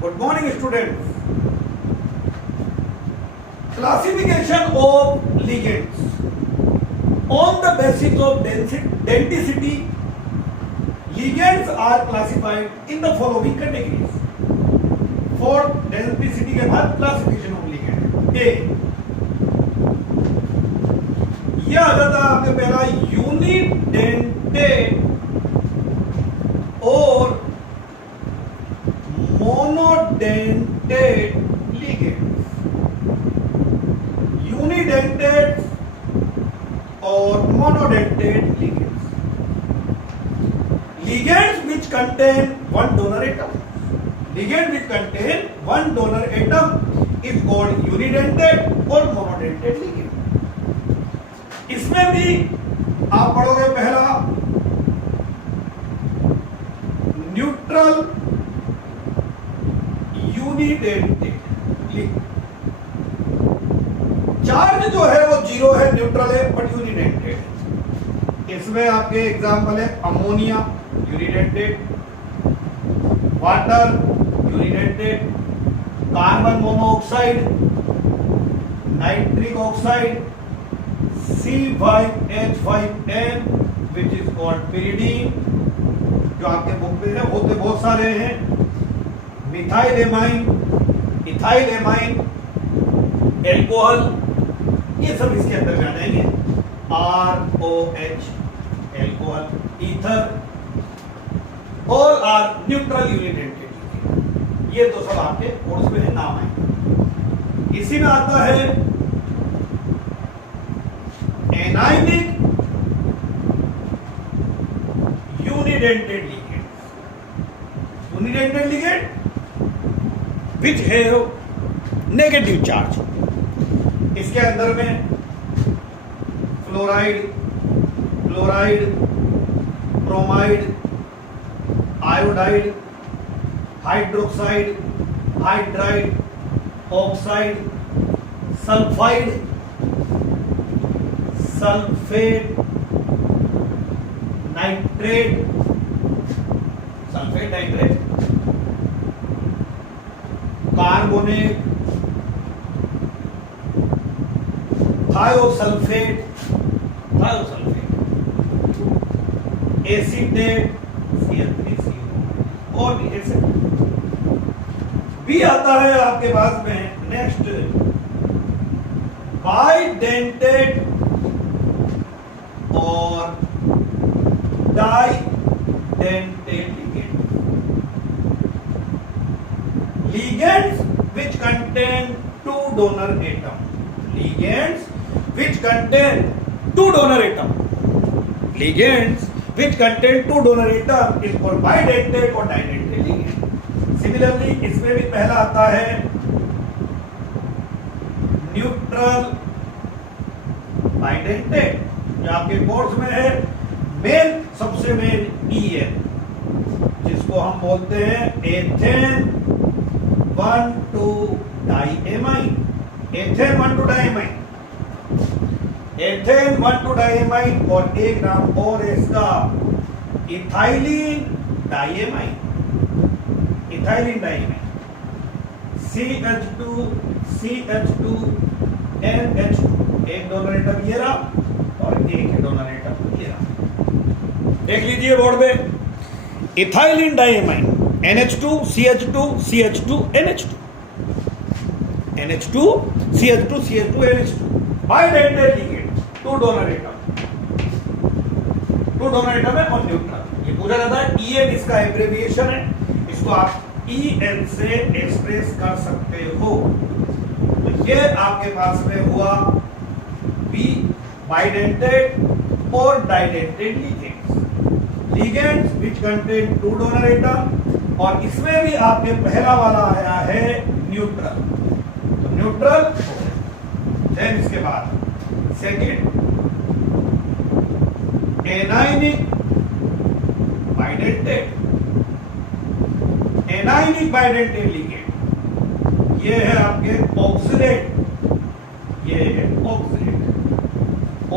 Good morning, students. Classification of ligands on the basis of denticity. Ligands are classified in the following categories. For denticity के बाद classification of ligand. A, यह आ जाता है आपके पहला unidentate और monodentate ligands. Unidentate और monodentate ligands. Ligands which contain one donor atom. Ligand which contain one donor atom is called unidentate और monodentate ligand. इसमें भी आप पढ़ोगे पहला न्यूट्रल यूनिडेंटेड लिगेंड. चार्ज जो है वो जीरो है, न्यूट्रल है बट यूनिडेंटेड. इसमें आपके एग्जांपल है ammonia unidentate, water unidentate, carbon monoxide, nitric oxide, C5H5N which is called pyridine, जो आपके बुक में है. होते बहुत सारे हैं. मिथाइलेमाइन, इथाइलेमाइन, एल्कोहल, ये सब इसके अंदर में आ जाएंगे. ROH alcohol, ether, all are neutral unidentate. ये तो सब आपके कोर्स में है, नाम है. इसी में आता है anionic unidentate ligand. Unidentate ligand which have negative charge. इसके अंदर में fluoride, chloride, bromide, iodide, hydroxide, hydride, oxide, sulphide, sulphate, nitrate, sulphate nitrate, carbonate, thiosulphate, acetate, CL3CO, और भी ऐसे भी आता है आपके पास में. नेक्स्ट बाइडेंटेड और डाइडेंटेड ligand. Ligands which contain two donor atom. Ligands which contain two donor atom. Ligands which contain two donor atom is called bidentate or didentate ligand. Similarly, इसमें भी पहला आता है न्यूट्रल बाइडेंटेट, जो आपके कोर्स में है. मेन सबसे मेन EN, जिसको हम बोलते हैं ethane one two diamine. Ethane one two diamine, ethane one two diamine. और एक नाम और है इसका ethylene diamine. Ethylene diamine CH2 NH2. एक डोनर एटम ये रहा और एक डोनर एटम ये रहा. देख लीजिए बोर्ड में. Ethylene diamine NH2 CH2 CH2 NH2, NH2 CH2 CH2 NH2. Bidentate ligand, two donor atom है और न्यूट्रल. ये पूरा रहता है. EN इसका एब्रेविएशन है. इसको आप EN से एक्सप्रेस कर सकते हो. तो ये आपके पास में हुआ बी बाइडेंटेड और डाइडेंटेड ligands. Ligands which contain two donor atom. और इसमें भी आपके पहला वाला आया है न्यूट्रल. तो न्यूट्रल. देन इसके बाद second anionic bidentate. Anionic bidentate ligand ये है आपके ऑक्सीडेट. ये है ऑक्सीडेट.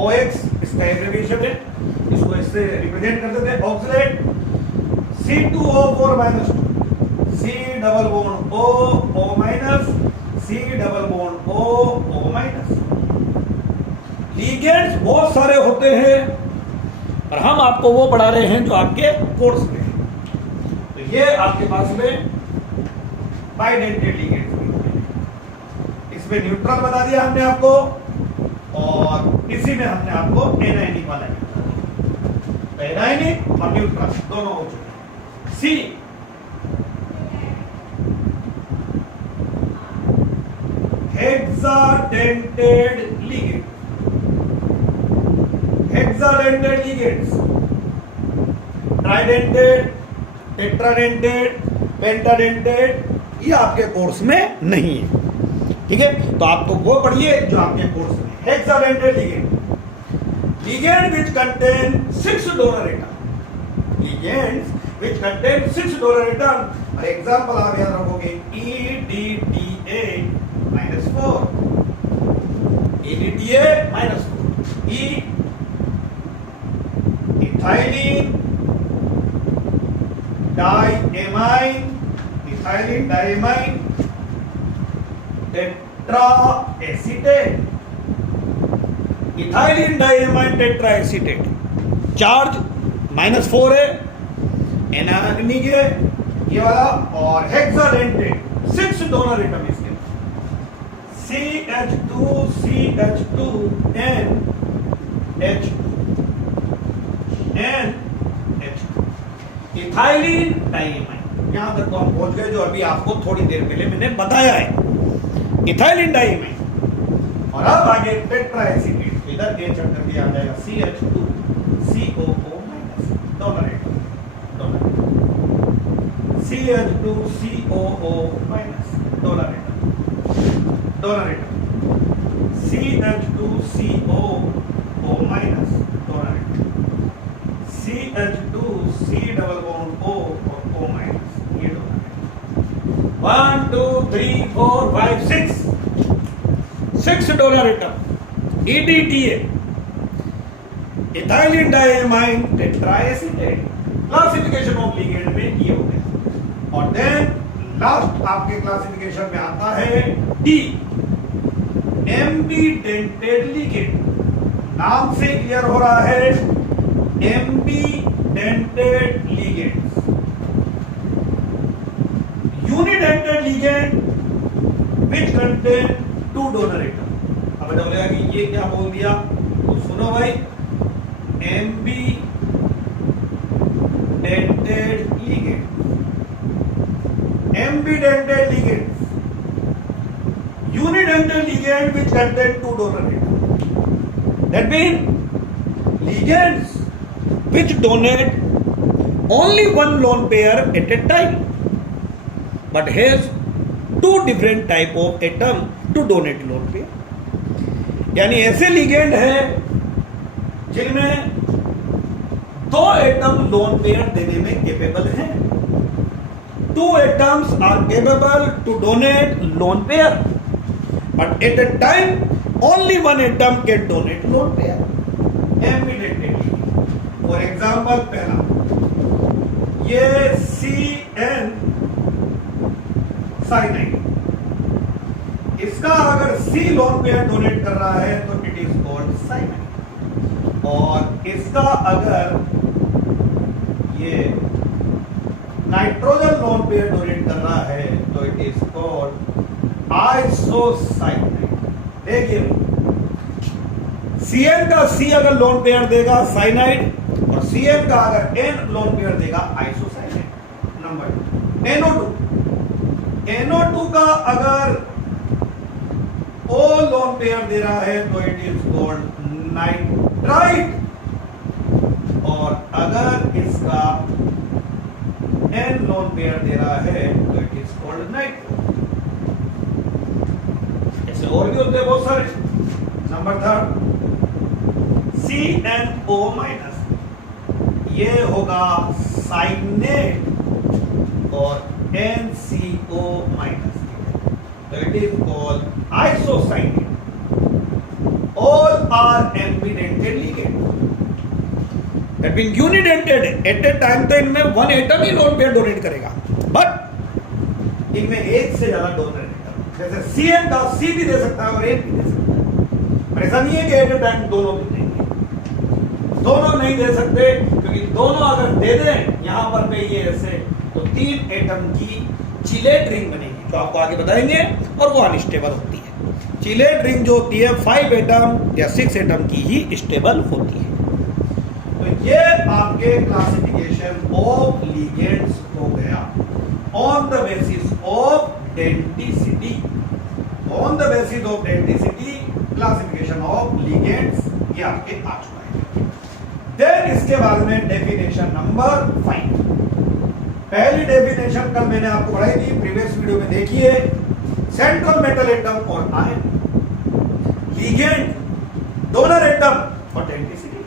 OX इसका एब्रिविएशन है. इसको इससे रिप्रेजेंट कर देते हैं oxidate. C2O4-2 C double bond O O minus, C double bond O O minus. Ligands बहुत सारे होते हैं और हम आपको वो पढ़ा रहे हैं जो आपके कोर्स में है। तो ये आपके पास में बाइडेंटेड लिगेंड्स होते हैं। इसमें न्यूट्रल बता दिया हमने आपको और इसी में हमने आपको एनायनिक वाला एनायनिक और न्यूट्रल दोनों हो चुके हैं। See hexadentate ligand, hexadentate ligands, tridentate, tetradentate, pentadentate ये आपके कोर्स में नहीं है, ठीक है। तो आप तो वो पढ़िए जो आपके कोर्स में। Hexadentate ligand, ligand which contain 6 donor atom, ligands which contain 6 donor atom. और एग्जांपल आप याद रखोगे EDTA -4, EDTA -4, E ethylene diamine, ethylene diamine tetra acetate, ethylene diamine tetra acetate, charge -4 है, एनायनिक है ये वाला, और हेक्साडेंटेड 6 डोनर एटम इसके CH2 CH2 NH2 NH2 ethylene diamine. यहां तक तो हम पहुंच गए जो अभी आपको थोड़ी देर पहले मैंने बताया है, इथाइलिन डाइएमाइन। और अब आगे टेट्रा एसीटेट, इधर के चक्कर के आ जाएगा CH2 COO minus, donor atom, CH2 COO minus, donor atom, donor atom, CH2 COO minus, donor atom, CH2 C double bond O और O माइनस, ये donor atom. 1 2 3 4 5 6 donor atom. EDTA ethylene diamine tetraacetate, classification of ligand में ये हो गया। और then last आपके classification में आता है D, एम्बीडेंटेड लिगेंड। नाम से क्लियर हो रहा है, एम्बीडेंटेड ligands, unidentate ligand which contain 2 donor atom. अब बेटा बोलेगा कि ये क्या बोल दिया, तो सुनो भाई, एम्बीडेंटेड ligand, एम्बीडेंटेड ligand, unidental ligand which contain 2 donor atoms. That means ligands which donate only one lone pair at a time, but has 2 different type of atom to donate lone pair. यानी ऐसे लिगेंड है जिनमें 2 atom lone pair देने में capable हैं। 2 atoms are capable to donate lone pair, but at a time only 1 atom can donate lone pair. Eminently. For example, पहला ये CN cyanide, इसका अगर C लोन पेयर डोनेट कर रहा है तो इट इज कॉल्ड साइनाइड, और इसका अगर ये नाइट्रोजन लोन पेयर डोनेट कर रहा है तो इट इज कॉल्ड आइसोसाइनाइड। देखिए Cn का C अगर लोन पेयर देगा साइनाइड, और Cn का अगर N लोन पेयर देगा आइसोसाइनाइड। नंबर 2 NO2, NO2 का अगर O लोन पेयर दे रहा है तो इट इज कॉल्ड नाइट्राइट, और अगर इसका N लोन पेयर दे रहा है तो इट इज कॉल्ड नाइट्रो। ऐसे और भी होते हैं बहुत सारे। नंबर 3 CNO माइनस, ये होगा साइनेट, और NCO माइनस, तो it is called isocyanate. All are ambidentate ligand, that mean unidentate. At a time तो इनमें 1 एटम ही लोन पेयर डोनेट करेगा, बट इनमें एक से ज्यादा डोनर एटम, जैसे CN का C भी दे सकता है और N भी दे सकता है, पर ऐसा नहीं है कि एट ए टाइम दोनों भी देंगे। दोनों नहीं दे सकते, क्योंकि दोनों अगर दे दें यहां पर पे ये ऐसे, तो 3 एटम की चिलेट रिंग बनेगी, तो आपको आगे बताएंगे, और वो अनस्टेबल होती है। चिलेट रिंग जो होती है 5 एटम या 6 एटम की ही स्टेबल होती है। तो ये आपके क्लासिफिकेशन ऑफ लिगेंड्स हो गया on the basis of density. On the basis of density classification of ligands ये आपके आ चुका है। देन इसके बाद में डेफिनेशन नंबर 5। पहली डेफिनेशन कल मैंने आपको पढ़ाई थी, प्रीवियस वीडियो में देखिए। सेंट्रल मेटल एटम और आयन, लिगेंड, डोनर एटम और डेंसिटी।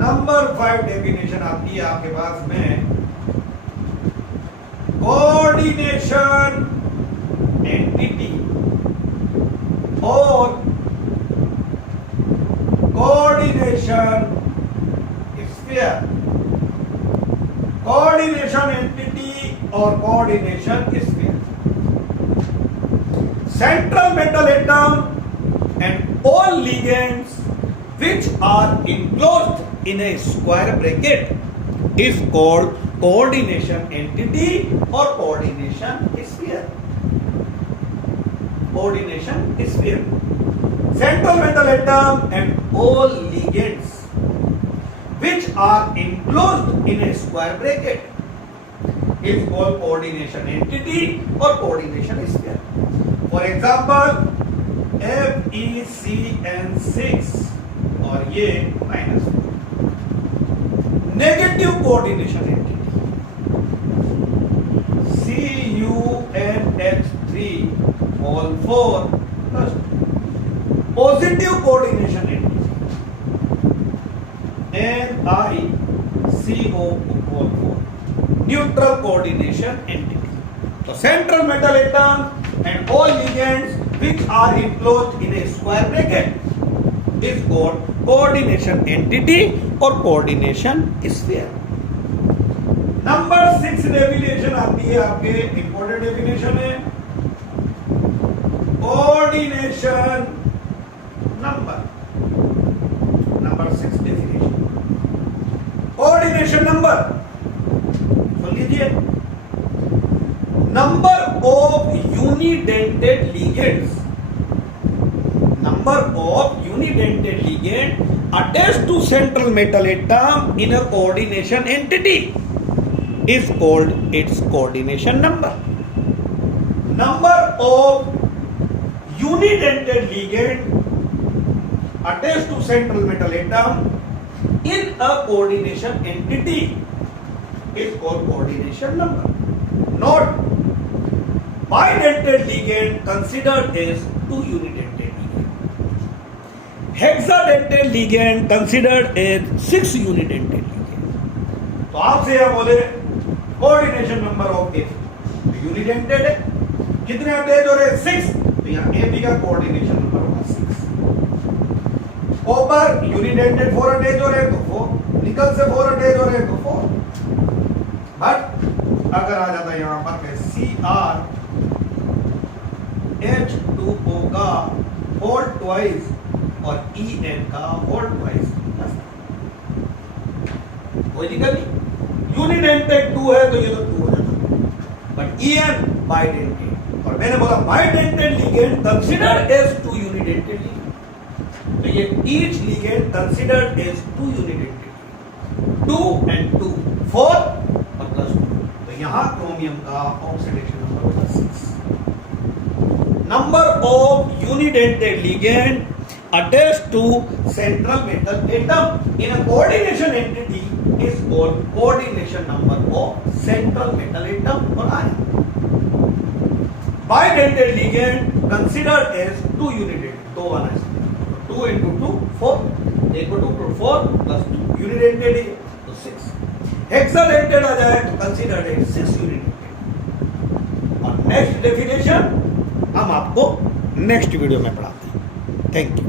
नंबर 5 डेफिनेशन आती है आपके पास में कोऑर्डिनेशन एंटिटी और कोऑर्डिनेशन स्फीयर। कोऑर्डिनेशन एंटिटी और coordination sphere. Central metal atom and all ligands which are enclosed in a square bracket is called coordination entity or coordination sphere. Coordination sphere. Central metal atom and all ligands which are enclosed in a square bracket is called coordination entity or coordination sphere. For example, FeCN6 और ये -4 negative coordination entity, CuNH3 all 4 plus positive coordination entity NiCO all 4 neutral coordination entity. तो central metal atom and all ligands which are enclosed in a square bracket is called coordination entity or coordination sphere. Number 6 definition आती है आपके, important definition है coordination number. Number 6 definition coordination number, सुन लीजिए। Number of unidentate ligands, number of unidentate ligand attached to central metal atom in a coordination entity is called its coordination number. Number of unidentate ligand attached to central metal atom in a coordination entity is called coordination number. Note, bidentate ligand considered as 2 unidentate. Hexadentate ligand considered as 6 unidentate ligand. तो आपसे यह बोले coordination number of A, unidentate है, कितने attach हो रहे हैं 6, तो यहां ए बी का कोऑर्डिनेशन नंबर होगा 6। कॉपर यूनिडेंटेड 4 अटैच हो रहे हैं तो 4, निकल से 4 अटैच हो रहे हैं तो 4। बट अगर आ जाता है यहां पर CrH2O का होल ट्वाइस और En का होल ट्वाइस, कोई दिक्कत नहीं। यूनिडेंटेड 2 है तो ये तो 2 हो जाता, बट En बाइडेंटेड, और मैंने बोला bidentate ligand considered as 2 unidentate ligand, तो ये each ligand considered as 2 unidentate, 2 and 2 4 और प्लस 2, तो यहां क्रोमियम का ऑक्सीडेशन नंबर होगा 6। Number of unidentate ligand attached to central metal atom in a coordination entity is called coordination number of central metal atom or ion. Bidentate ligand considered as 2 unidentate, 2 1 है, 2 into 2 4, 1 को 2 to 4 plus 2 unidentate है तो 6। hexadentate आ जाए तो considered as 6 unidentate। और next definition हम आपको next video में पढ़ाते हैं। Thank you.